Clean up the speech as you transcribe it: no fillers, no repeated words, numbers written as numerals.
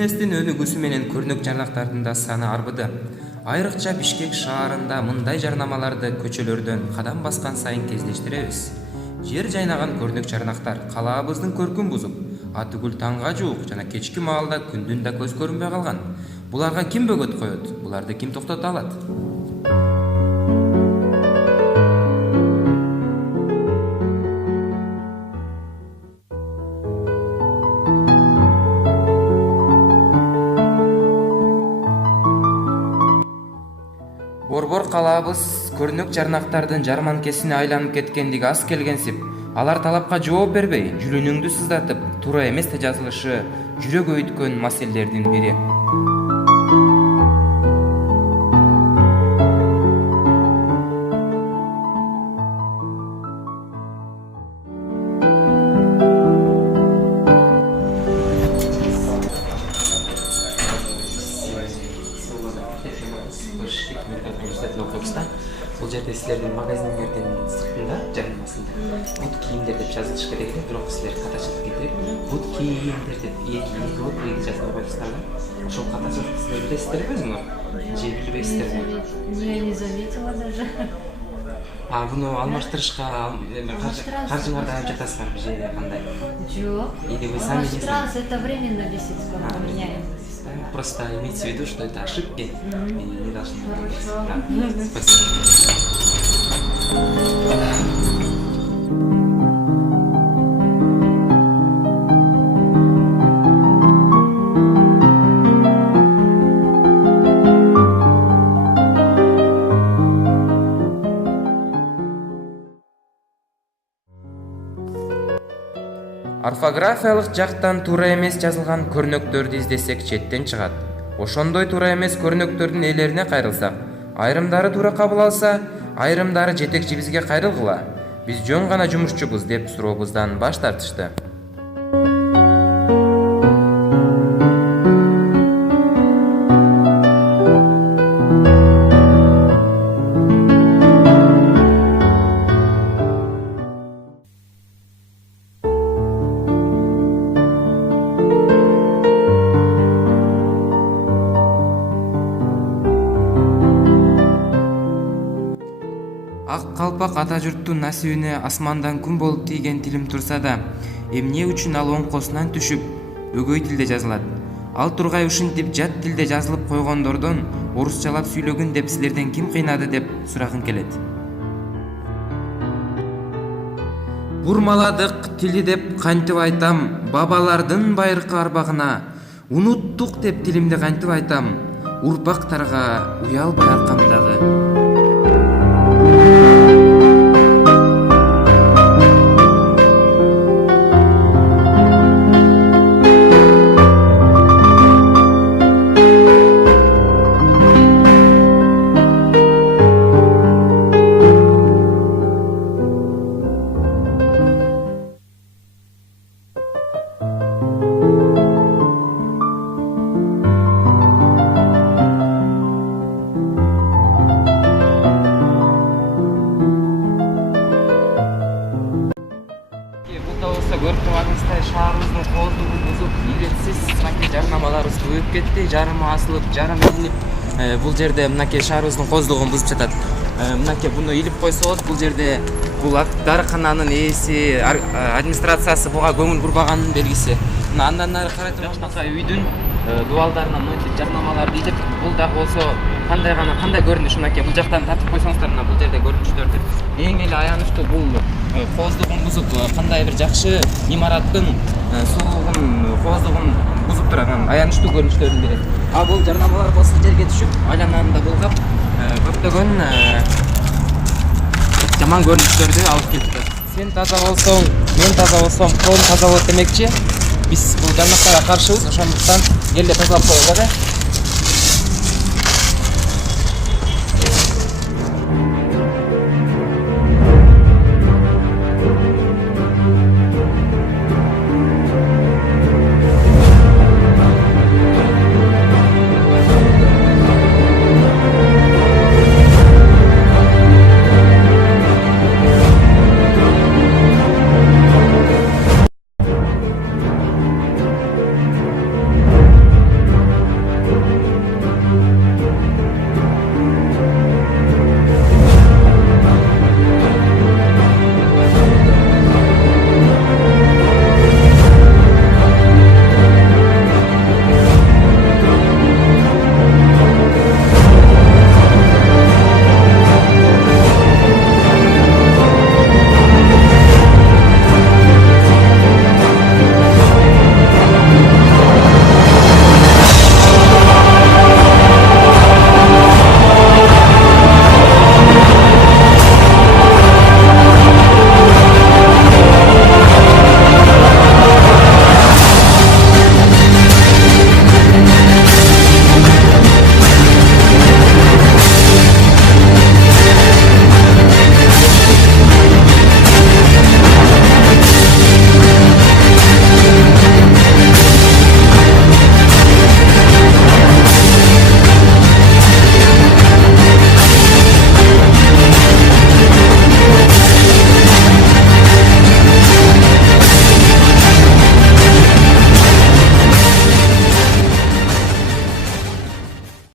Бизнестин өнүгүүсү менен көрнөк жарнактардын да саны арбыды. Айрыкча Бишкек шаарында мындай жарнамаларды көчөлөрдөн кадам баскан сайын кездештиребиз. Жер жайнаган көрнөк жарнактар калаабыздын көркүн бузуп, атүгүл таңга жуук жана кечки маалда күндүн да көз көрүнбөй калган. Буларга ким бөгөт коет? Буларды ким токтото алат? Борбор калаабыз көрнөк жарнактардын жарманкесине айланып кеткендиги аз келгенсип, алар талапка жооп бербей, жүрүнүңдү сыздатып, туура эмес жазылышы жүрөк өйткөн маселелердин бири. Бул жерде силердин магазиниңердин сыртында жарнамасында бут кийимдер деп жазылыш керек эле, бирок силер катачылык кетирип бут кийимдер деп эки бут жазып коюпсуздар да. Ошол катачылыкты силер билесиздерби өзүңөр? Же билбейсиздерби? Я не заметила даже. Буну алмаштырышка каржыңарды алып жатасыздарбы же кандай? Жок. Или вы сами не знаете? Транс это временно висит, скоро поменяем. Просто имейте в виду, что это ошибки и не должны быть. Хорошо. Да. Спасибо. Орфографиялык жактан туура эмес жазылган көрнөктөрдү издесек четтен чыгат. Ошондой туура эмес көрнөктөрдүн ээлерине кайрылсак, айрымдары туура кабыл алса, айрымдары жетекчибизге кайрылгыла. Биз жөн гана жумушчубуз деп сурообуздан баш тартышты. Ак калпак ата журттун насибине асмандан күн болуп тийген тилим турса да, эмне үчүн ал оңкосунан түшүп өгөй тилде жазылат? Ал тургай ушинтип жат тилде жазылып койгондордон орусчалап сүйлөгүн деп силерден ким кыйнады деп сурагым келет. Бурмаладык тили деп кантип айтам, бабалардын байыркы арбагына, унуттук деп тилимди кантип айтам, урпактарга уялбай аркамдагы. Көрүп турганыңыздай шаарыбыздын коздугун бузуп, иретсиз мынакей жарнамаларыбыз көбөйүп кетти, жарымы асылып, жарымы илинип, бул жерде мынакей шаарыбыздын коздугун бузуп жатат. Мынакей буну илип койсо болот, бул жерде бул дарыкананын ээси, администрациясы буга көңүл бурбаганын белгиси. Мына андан нары карай турганда үйдүн дубалдарына мынтип жарнамаларды илип, бул дагы болсо кандай көрүнүш, мынакей бул жактан тартып койсоңуздар, мына бул жерде көрүнүштөрдү. Эң эле аянычтуу бул коздугун бузуп, кандай бир жакшы имараттын коздугун бузуп турган аянычтуу көрүнүштөрдүн бири. Бул жарнамалар болсо жерге түшүп, айланарында булгап, көптөгөн жаман көрүнүштөрдү алып келип жатат. Сен таза болсоң, мен таза болсом, коом таза болот демекчи. Биз бул жарнактарга каршыбыз, ошондуктан эле тазалап коелу да.